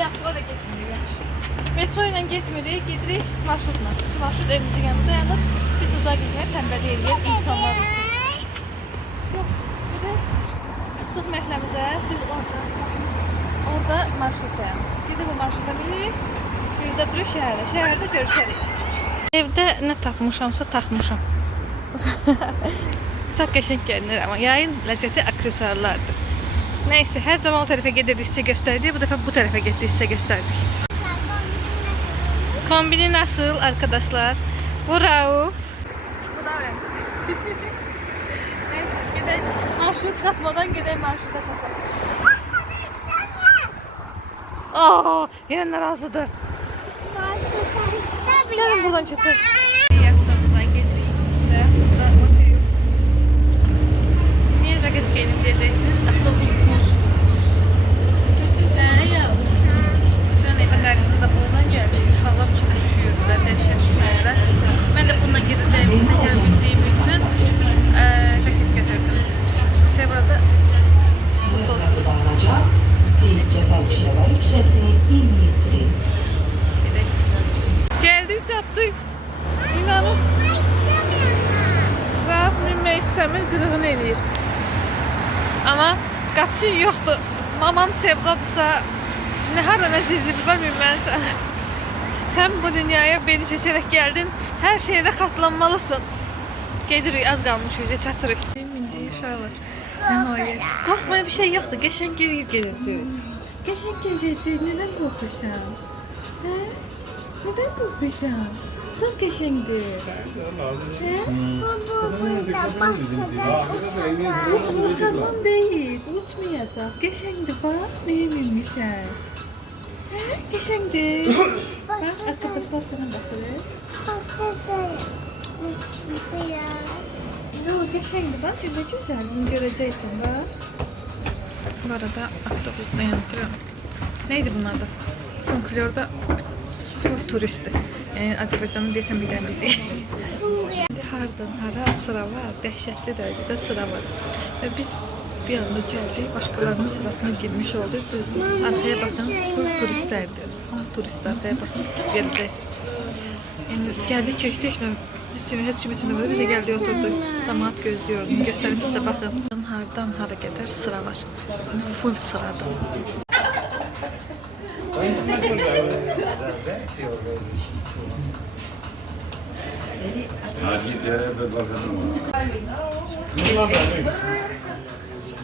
Yaxşı da getmirik. Metro ilə getmirik, gedirik marşrutla. Marşrut evimizin yanında dayanır. Biz uzağa gitməyə tənbəllik edirik insanlar üstü. Yox, bir də çıxdıq məhəlləmizə, biz orada marşrut dayanır. Gedib bu marşruta binirik, bir də duruq şəhərdə. Şəhərdə görüşərik. Evdə nə tapmışamsa taxmışam. Çok qəşəng görünür ama yayın ləzzəti aksesuarlardır. Neyse, her zaman o tarafa giderikçe gösterdi. Bu defa bu tarafa gittikçe gösterdik. Kombini nasıl arkadaşlar? Bu Rauf. Bu da öyle. Neyse, gidelim. Marşrut satmadan gidelim marşruta satalım. Aa, yine narazıdır. Gelin buradan kötü. Yaptığımıza getireyim. Ve burada bakıyorum. Niye jaket giyelim diyeceksiniz. Avtobus buz. Ya. Dön eve karşınıza boyundan geldi. Uşaqlar çok üşüyürdüler, dəhşət üşüyürdülər. Ben de bununla gezeceğimizde gel bildiğim için jaket götürdüm. Burada geldik çattık. İnanın. Rahat minmək istəmir, qırığını eləyir. Ama qaçın yoxdur. Maman sevdadırsa, ne harada ne zizibi var minməlisən. Sen bu dünyaya beni çekerek geldin. Her şeyde katlanmalısın. Gedirik, az kalmış yüce çatırıq. Mindiyi uşaqlar. Nəhayət. Korkmaya bir şey yoktu. Geçen geri geleceğiz. Geçen geleceğiz. Neden korkuşan? He? Neden korkuşan? Çok geçendi. He? Bu uçanman değil. Uçmayacak. Geçendi bak. Neye minmişsən? He? Geçendi. Bak arkadaşlar sana bakıyor. Yok geçendi bak. Şimdi güzel. Bunu göreceksin bak. Bu arada avtobus dayanıyor. Neydi bunun adı? Konklorda full turisti. Yani Azerbaycan'ın desem bilen bizi. Hardan hara sıra var. Dəhşətli dərəcədə sıra var. Ve biz bir anda geldik. Başkalarının sırasına girmiş olduk. Biz arkaya bakın. Full turistlerdi. Ama turist arkaya bakın. Göreceksiniz. Yani geldik çeşitli biz şimdi heç kim içinde böyle bize geldi oturdu. Cemaat gözlüyordum. Göstereyim size bakın. Hardan hara kadar sıra var. Yani full sırada.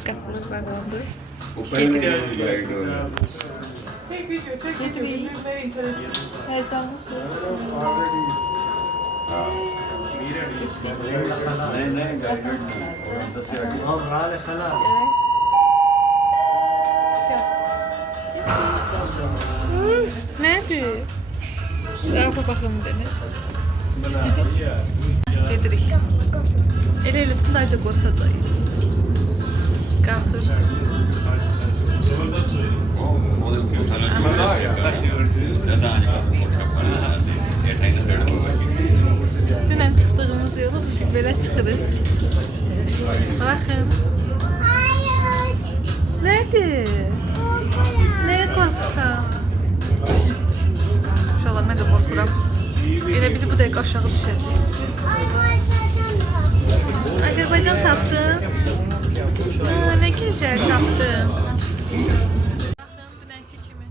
Kapımız bağlandı. Getireyim. Heyecanlısın. Nerede? Rafa bakın beni. Gedirik. El sadece korkacağız. Kalkır. Dünən çıxdığımız yolu belə çıxırıq. Baxın. Nədir? Nəyə qorxursan? İnşallah mən də qorxuram. Elə biri bu dəqiqə aşağı düşəcək. Azərbaycan tapdın. Nə gözəl tapdın. Baxın, dünənki kimi.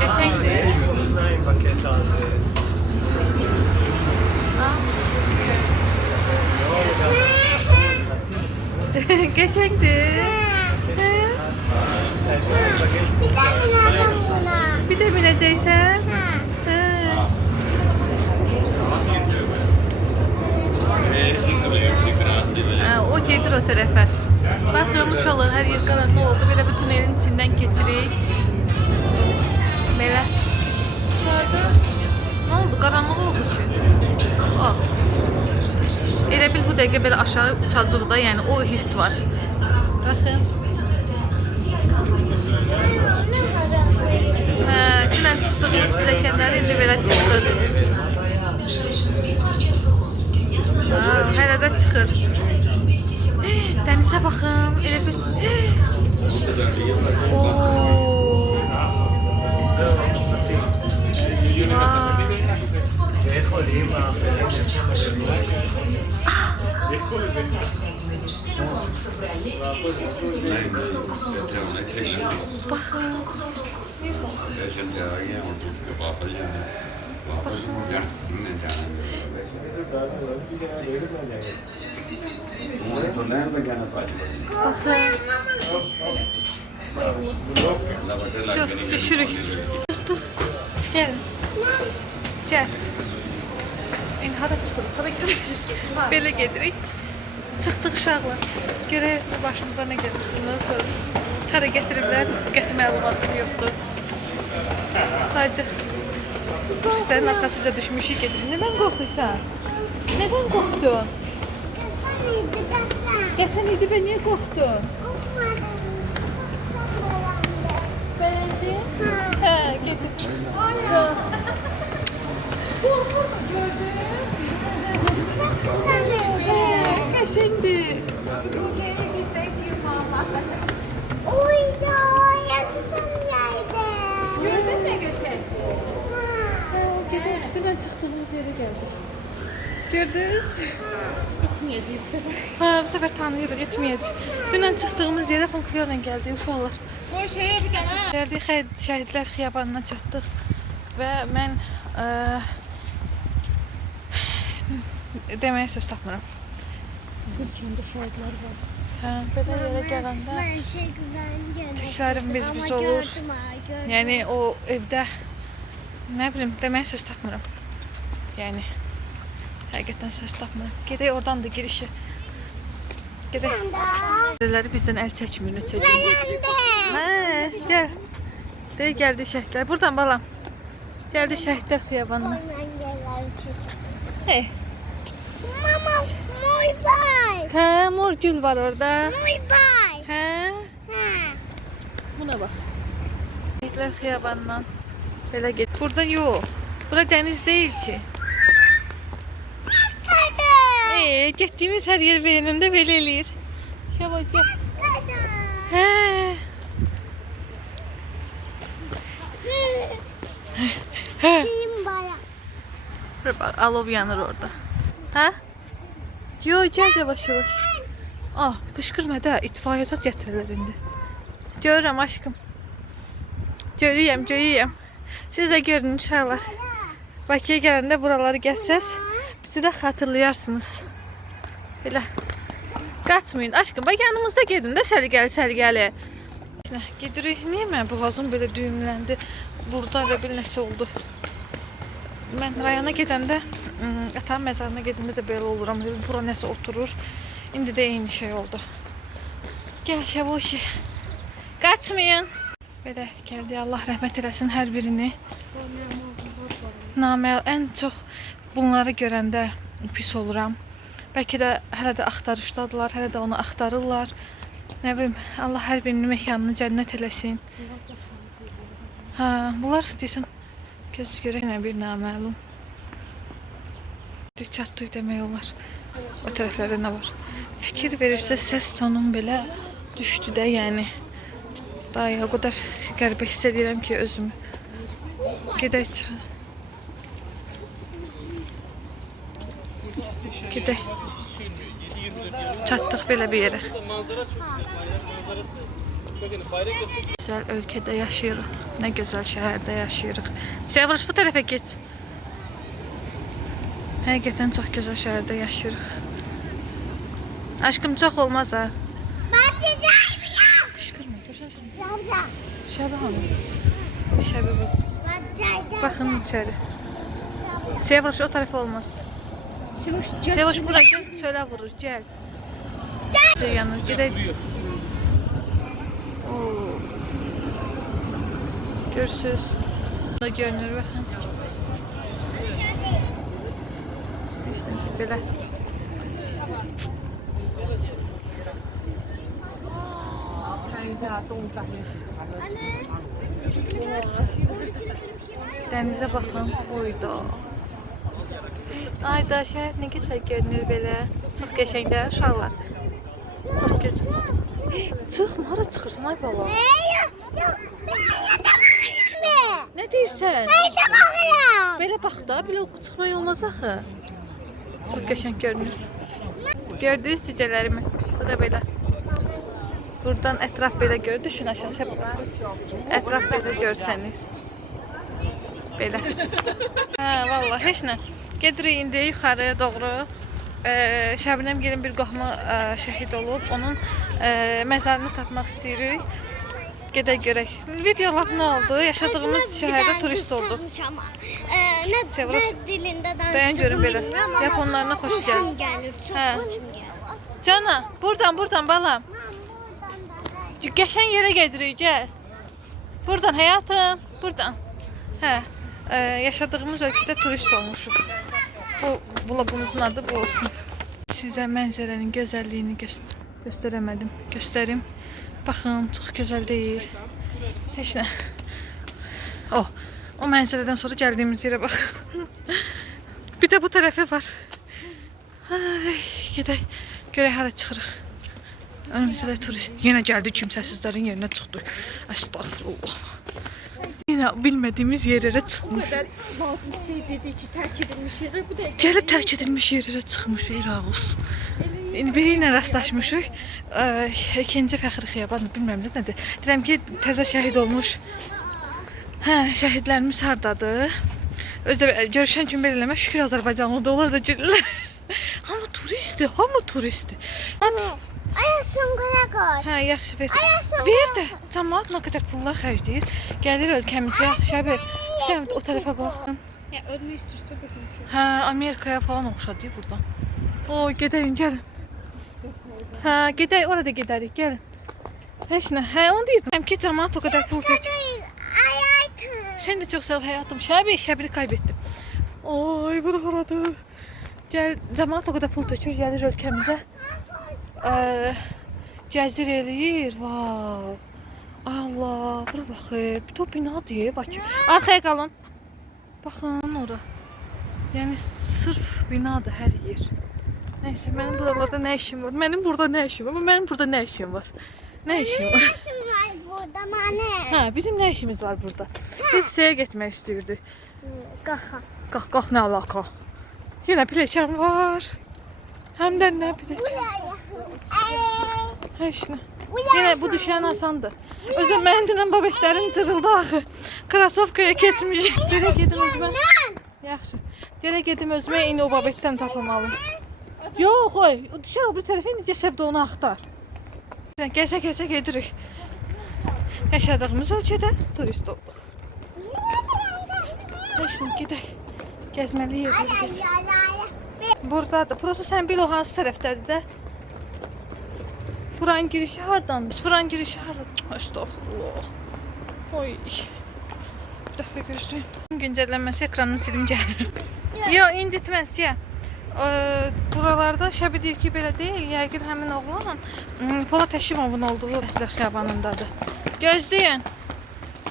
Geçendi. Geçendi. Bir de bineceksen. O gedir o tərəfə. Baxın uşaqlar, hər yer qaranlıq oldu. Belə bir tunelin içindən keçirik. Belə. Nə oldu? Qaranlıq oldu ki. Elə bil bu dəqiqə belə aşağı uçacaq da, yəni o his var. Baxın. Dünən çıxdığımız pilləkəndə İndi belə çıxır. Hələ də çıxır. Dənizə baxın. Elə bir... Şu düşürük. Gel. Gel. Hara çıxırıq, hara gedirik. Belə gedirik. Çıxdıq uşaqlar. Görək başımıza nə gəlir. Bundan sonra hara gətiriblər, qəti məlumatım yoxdur. Sadəcə turistlərin arxasıca düşmüşük gedirik. Nədən qorxursan? Nədən qorxdun? Qəsən idi və niyə qorxdun? Beğendin? Hə, getir. Qorxurma, gördün? Qəşəngdir. Oyda, yakısın yaydı. Gördün mü qəşəng? Gedək, dünən çıxdığımız yerə gəldik. Gördünüz? İtmeyeceğim bu sefer. Ha, bu sefer tanıyırıq, etməyəcək. Dünən çıxdığımız yerə funksiyorla gəldik, uşaqlar. Bu şeye bir tane. Gəldik, şəhidlər xiyabanına çatdıq və mən deməyə söz tapmıram. Türkiye'de şahitler var. Hə, belə yerə gələndə Ben şey güzel geldi. Tekrarım biz olur. Yəni o evdə nə bilim deməyə söz tapmıram. Yəni həqiqətən söz tapmıram. Gedək oradan da girişi. Gedək. Biriləri bizdən əl çəkmir, neçə gün. Hə, gəl. Deyək gəldi şəhidlər. Buradan balam. Gəldi şəhidlər xiyabanına. Hey. Mama, muy bay. Hə, mor gül var orada. Muy bay. Hə. Ha. Buna bax. Şəhidlər xiyabanından belə get. Burada yox. Bura dəniz deyil ki. Getdiyimiz hər yer beynində belə eləyir. Şəbə gəl. Hə. Şeyim baya. Bak, alov yanır orada. Hə? Yo, gəl yavaş yavaş. Ah, qışqırma da, itfaiyə zat gətirirlər indi. Görürəm aşkım. Görüyəm. Siz də görün uşaqlar. Bakıya gələndə buraları gəzsəz, bizi də xatırlayarsınız. Belə. Qaçmayın aşkım. Bax yanımızda gedin də səliqəli. Gedirik. Niyə mən boğazım belə düyümləndi? Burada da bir nəsə oldu. Mən rayona gedəndə, atamın məzarına gedəndə də belə oluram. Bura nəsə oturur. İndi də eyni şey oldu. Gəl Şəvoşi. Qaçmayın. Belə gəldi. Allah rəhmət eləsin hər birini. Ən çox bunları görəndə pis oluram. Bəlkə də hələ də axtarışdadılar, hələ də onu axtarırlar. Nə bilim, Allah hər birinin məkanını cənnət eləsin. Hə, bunlar istəyirsən göz görək nə bir naməlum. Çatdıq demək olar. O tərəflərdə nə var? Fikir verirsə səs tonum belə düşdü də, yəni. Daha o qədər qəribə hiss edirəm ki özümü. Gedək çıxır. Gedək. Çatdıq belə bir yerə. Gözəl ölkədə yaşayırıq. Nə gözəl şəhərdə yaşayırıq. Sevruş bu tərəfə geç. Həqiqətən çox gözəl şəhərdə yaşayırıq. Aşkım çox olmaz ha. Qışqırma. Şəbə hanım. Şəbə bu. Baxın içəri. Sevruş o tərəfə olmaz. Sevoş buraya gel, çölə vurur, gel. Yalnız gedək. Görürsünüz. Da görünür, baxın. İşte belə. Dənizə baxın. Oyda. Ayda şəhər nə gözəl görünür belə. Çox qəşəngdir uşaqlar. Çox gözəl. Çıxma, hara çıxırsan ay bala? Nə deyirsən? Belə bax da, belə çıxmaq olmaz axı. Çox qəşəng görünür. Gördünüz cücələrimi? Bu da belə. Buradan ətraf belə gör, düşün aşağı bax. Ətraf belə görsənir. Belə. Hə, vallahi heç nə. Gedirik indi yuxarıya doğru. Şəbnəm gəlin bir qohuma şəhid olub. Onun məzarını tapmaq istəyirik. Gedək görək. Videolar nə oldu? Yaşadığımız şəhərdə turist olduq. Nə dilində Dayan görün belə. Yaponlarına xoş gəldin. Hə. Cana, buradan balam. Qəşəng yerə gedirik, gəl. Buradan həyatım, buradan. Hə. Yaşadığımız ölkədə turist olmuşuq. Vlogumuzun adı bu olsun. Sizə mənzərənin gözəlliyini göstərəmədim. Göstərim. Baxın, çox gözəl deyil. Heç nə. O mənzərədən sonra gəldiyimiz yerə bax. Bir də bu tərəfi var. Ay, gedək. Görək hara çıxırıq. Önümüzdə də turist. Yenə gəldi kimsəsizlərin yerinə çıxdıq. Əstəğfurullah. Yine bilmediğimiz yerlere çıkmış. O kadar bazı bir şey dedi ki terk edilmiş yerler bu da Gelip terk edilmiş yerlere çıkmış İrağus. Biriyle rastlaşmışıq. İkinci Fəxri Xiyaban bilmem ne nədir. Deyirəm ki təzə şəhid olmuş. Hə, şəhidlərimiz hardadır? Özdə görüşən kimi belə eləmə. Şükür Azərbaycanlıdır. Onlar da gülürlər. Hamı turistdir, hamı turistdir. Ayasın qara qoy. Hə, yaxşı ver. Ver də. Cəmaət nə qədər pullar xərcləyir. Gəlir ölkəmizə. Şəbə, gəl o tərəfə baxın. Ya ölmək istəyirsə buradan. Hə, Amerikaya falan oxşadı buradan. O, gedəyin, gəlin. Hə, gedək, orada gedərik, gəlin. Heç nə. Hə, onu deyirdim ki, cəmaət o qədər pul çəkir. Sən də çox sağ ol həyatım. Şəbəni kaybetdim. Oy, bura haradır. Gəl, cəmaət o qədər pul tökür, gəlir ölkəmizə. Gəzir eləyir. Vav. Allah, bura baxır. Bu binadır, Bakı. Arxaya qalın. Baxın ora. Yəni sırf binadır hər yer. Nəysə, mənim buralarda nə işim var? Mənim burada nə işim var? Mənim burada nə işim var? Nə işim var? Burada mənə. Hə, bizim nə işimiz var burada? Biz şeyə getmək istəyirdik. Qaxa. Qalx, nə alaka? Yenə piləkan var. Həm də nə piləkan? Heç nə. Yenə bu düşən asandır. Özü mənim dünən babetlərim cırıldı axı. Krasovkaya keçmiş. Gələ gedim özümə. Yaxşı. Gələ gedim özümə indi o babetdən tapılmalım. Yox, oy. O düşər o bir tərəfə necə sevdə onu axtar. Gəzə gedirik. Yaşadığımız ölkədə turist olduq. Heç nə, gedək. Gəzməli yerləri gəzək. Buradadır. Burası sən bil o hansı tərəfdədir də? Buranın girişi hardandır? Buranın girişi hardandır? Estağfurullah. Oy. Bir dəfə gözləyim. Güncəllənməsi ekranını silim gəlir. Yox, incitməz, gəl. Buralarda Şəbi deyir ki, belə deyil. Yəqin həmin oğlan Polad Həşimovun olduğu Əhlər Xiyabanındadır. Gözləyin.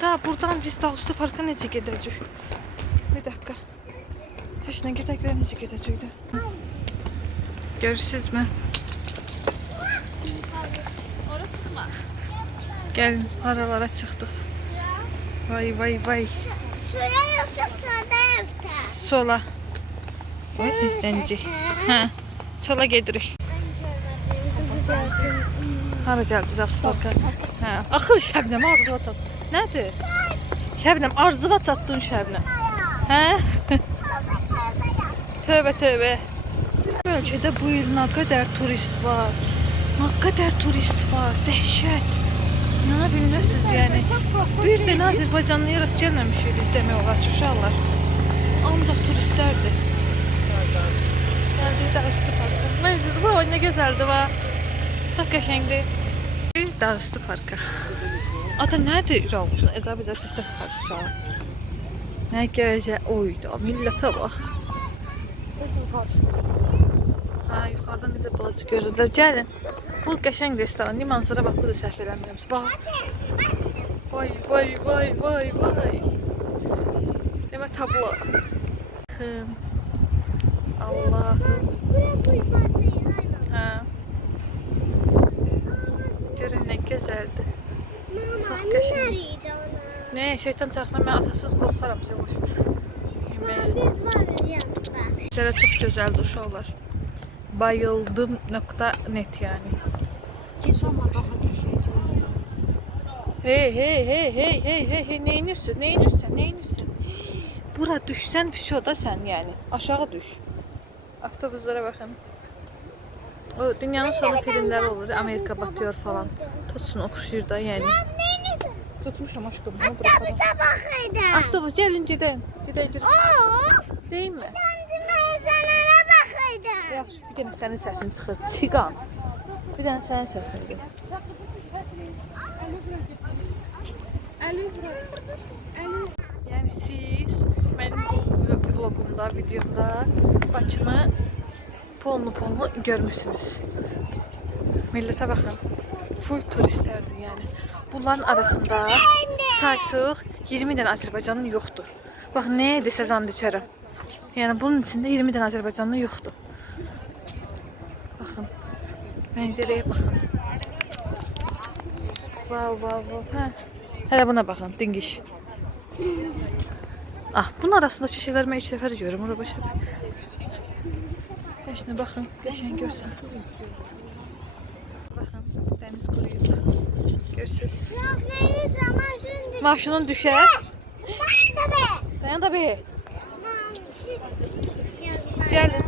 Da, buradan biz Dağüstü Parka necə gedəcək? Bir dəqiqə. Heç nə gedək görə necə gedəcəkdir? Görürsünüzmü? Gəlin, aralara çıxdıq. Vay. Suya yoxsa sağda evdə? Sola. Oy, izlənci. Hə, sola gedirik. Hara gəldi Dağüstü Parka? Hə, axır Şəbnəm arzuva çatdı. Nədir? Şəbnəm, arzuva çatdın Şəbnəm. Hə? Tövbə. Ölkədə bu il nə qədər turist var. Dəhşət. İnana bilmirsiniz yəni. Bir dənə Azərbaycanlıya rast gəlməmişik biz demək olar ki, uşaqlar. Ancaq turistlərdir. Gəldik Dağüstü Parka. Mənzil, bu nə gözəldir va. Çox qəşəngdir. Dağüstü Parka. Ata nədir İraqusun? Əcəb səslər çıxartmışlar. Nə gözəl. Oyda, millətə bax. Ha, yuxarıdan necə balaca görürlər. Gəlin. Bu qəşəng restoran. Manzara bax, bu da səhv eləmirəmsə. Bax. Vay vay vay vay vay. Deme tablo. Bakın. Allah'ım. Ha. Görün ne güzeldi. Çok qəşəng. Ne şeytan çarxına mən atasız qorxaram Sevoşur. Yeməyə. Sizlərə çox gözəldir uşaqlar. Bayıldım .net yani. Hey hey hey hey hey hey hey neyinirsin neyinirsin neyinirsin? Bura düşsən fişoda sen yani aşağı düş. Avtobuslara bakın. O dünyanın sonu filmləri olur. Amerika batıyor falan. Tutsun oxşuyur da yani. Tutmuşam aşkım. Otobüse bakıyordum. Avtobus gelin gedək. Gedək gedək. Değil mi? Meyzanlara bakıyordum. Yaxşı, bir dənə sənin səsin çıxır. Çiqan. Bir dənə sənin səsin gəl. Yəni siz mənim bu vlogumda, videomda Bakını polnu görmüsünüz. Millətə baxın. Full turistlərdir yəni. Bunların arasında saysıq 20 dənə Azərbaycanlı yoxdur. Bax nə desəz and içərəm. Yəni bunun içində 20 dənə Azərbaycanlı yoxdur. Baxın. Mənzərəyə baxın. Vav vav vav. Hə. Hələ buna baxın, dingiş. Ah, bunun arasındakı şeyləri mən 3 dəfə görürüm, ora başa. Qəşəng baxın, qəşəng görsən. Baxın, dəniz quruyub. Görürsünüz. Maşının düşər. Dayan da be. Gəlin.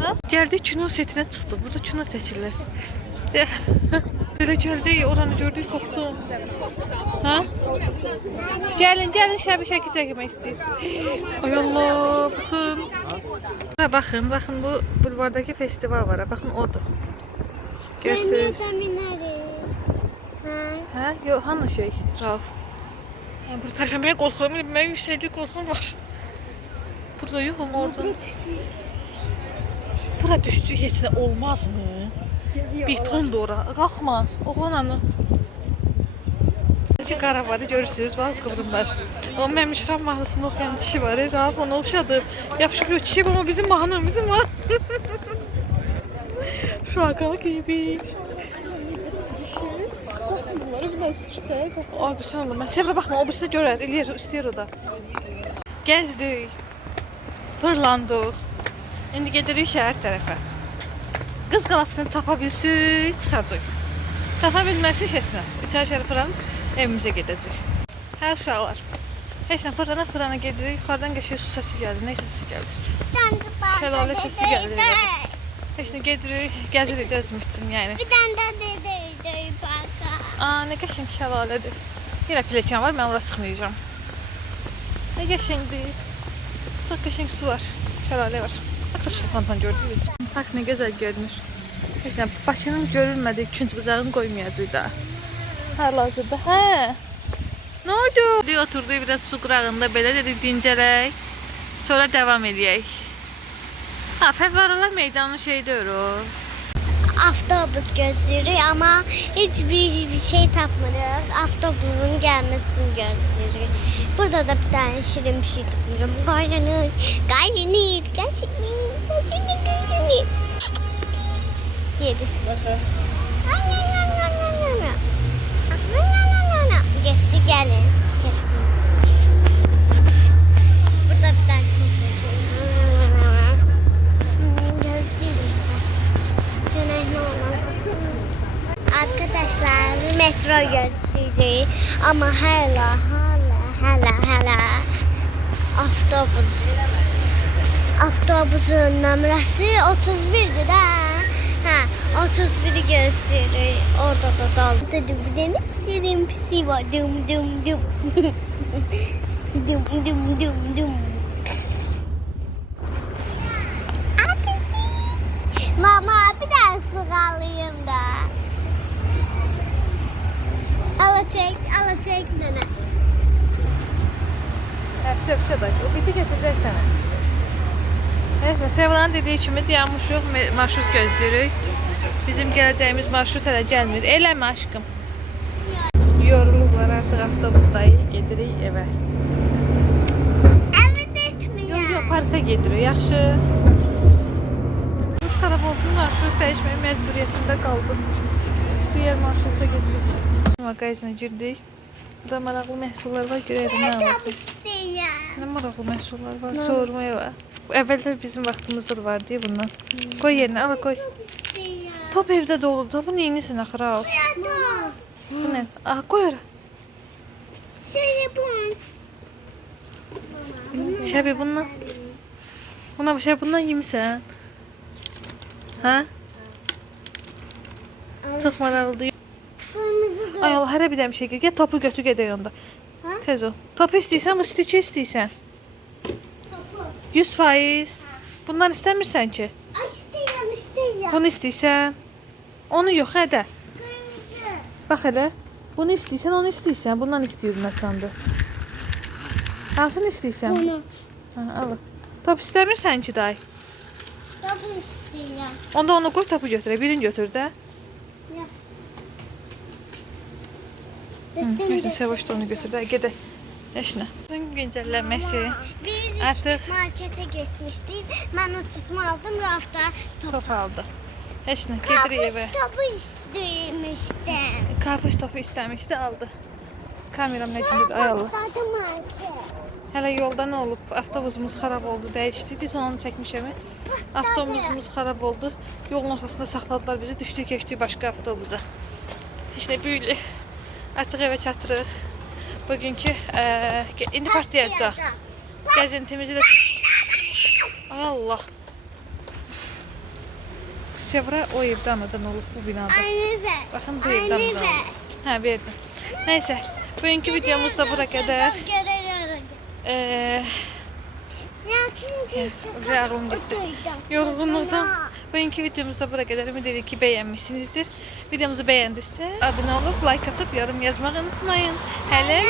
Ha? Gəldik kino setinə çıxdıq. Burada kino çəkilir. Belə gəldik, oranı gördük, qorxdum. Ha? Gəlin, şəbi şəkil çəkmək istəyir. Ay Allah, baxın. Ha, baxın bu bulvardakı festival var. Baxın odur. Görürsünüz. Hə? Yox, hanı şey? Rauf. Burada tərləməyə qorxuram, mən yüksəklik qorxum var. Burada yox, ama orada. Bura düşdü heç nə olmazmı? Betondur ora. Qalxma, oğlan anı. Necə qara var, görürsünüz, bax qıvrımlar. O Məmişxan mahnısını oxuyan kişi var, Rauf onu oxşadı. Yapışıq kişi, ama bizim mahnı, bizim var. Şaka gibi. Ay qısanlı, mən sevə baxma, o birisi görər, eləyər, istəyir o da. Gəzdik, fırlandıq. İndi gedirik şəhər tərəfə. Qız qalasını tapa bilsək, çıxacaq. Tapa bilməsi kesinə. İçəri fırlanıb, evimizə gedəcək. Hə, uşaqlar. Heç nə fırlana gedirik, yuxarıdan qəşəng su səsi gəlir, nə səsi gəlir? Şəlalə səsi gəlir. Heç nə gedirik, gəzirik də özümüz üçün, yəni. Bir dənə də dedik baka. Aa, nə qəşəng şəlalədir. Yenə pilləkən var, mən ora çıxmayacağam. Nə qəşəngdir. Çox qəşəng su var, şəlalə var. Bak da su fontan gördünüz. Bak nə gözəl görünür. Heç nə, başının görülmədiyi künc bucağını qoymayacaq da. Hal-hazırda, hə. Nə oldu? Oturdu biraz su qırağında, belə dedik dincələk. Sonra devam edək. Ha, Fəvvaralar meydanının şeydir o. Avtobus gözləyirik, amma heç bir şey tapmırıq. Avtobusun gəlməsini gözləyirik. Burada da bir tane şirin bir şey tapmıyorum. Qaşınır. Pis pis pis pis diye düşürür. Gitti gelin. Kestim. Burada bir tane gözlüyorum. Arkadaşlar metro gösteriyor ama hala avtobusun nömrəsi 31'dir də. Hə, 31'i gösteriyor. Orada da dal. Dedim bir dənə şirin pisi var. Dum dum dum. Dum dum dum dum. Abisi. Mama bir daha sıqalayım da. Ala çek nene. Şöp da. O biti keçəcək sənə. Neyse, Sevranın dediği kimi dayanmışıq, marşrut gözləyirik. Bizim gələcəyimiz marşrut hələ gəlmir. Eləmə aşkım. Yorulublar artıq. Artıq avtobusdayıq, gedirik evə. Evet etmiyor. Yox, parka gedirik, yaxşı. Biz Qarabağın marşrut dəyişməyə məcburiyyətində qaldıq. Diğer marşruta gedirik. Mağazına girdik. Burada maraqlı məhsullar var, görək nə alacaq. İstiyor. Nə maraqlı məhsullar var, sormaya var. Əvvəllər bizim vaxtımızda da vardı bundan. Qoy yerinə, ala qoy. İstiyor. Top evdə də olur. Topu neyinisən axıra al. Bu nə? Aha, qoy ora. Şöyle bun. Şəbi bundan. Buna bir şey bundan yemisən. Hə? Çox maraqlıdır. Kırmızı göz. Ay Allah, hərə bir dənə bir şey gəl. Gəl topu götür gedək onda. Ha? Tez ol. Topu istəyirsən, bu stiçi istəyirsən. Topu. 100%. Bundan istəmirsən ki? İstiyor. Bunu istəyirsən. Onu yox, hədə. Kırmızı. Bax hələ. Bunu istəyirsən, onu istəyirsən. Bundan istəyirəm mən sandı. Hansını istəyirsən? Bunu. Ha, al. Top istəmirsən ki, day. Topu istiyor. Onda onu qoy, topu götürək. Birini götür də. Yes. Görsən, Sevoş da onu götür də. Gedək. Heç nə. Güncəllənməsi. Biz Artıq markete gitmiştik. Ben o tutma aldım rafta. top aldı. Heç nə, gedirik evə. Topu istemiştim. Karpuz topu istəmişdi, aldı. Kameramın içində. Ay Allah. Patladı market. Hələ yolda nə olub? Avtobusumuz xarab oldu, dəyişdi. Biz onu çəkmişəm. Avtobusumuz xarab oldu. Yolun ortasında saxladılar bizi. Düşdük, keçdik başqa avtobusa. Heç nə böyük. Artıq evə çatırıq. Bugünkü indi partlayacaq. Gəzintimizi də... Ay Allah. Sevra o evdə anadan olub bu binada. Aynı ver. Baxın bu evdə Aynı anadan ver. olub. Hə, verdim. Nəysə, bugünkü videomuz da bura qədər. Uje ağlım getdi. Yorğunluqdan bugünkü videomuz da bura qədər. Ümid edirik ki, bəyənmişsinizdir. Videomuzu bəyəndinizsə, abunə olub, like atıb, yorum yazmağı unutmayın. Hələ.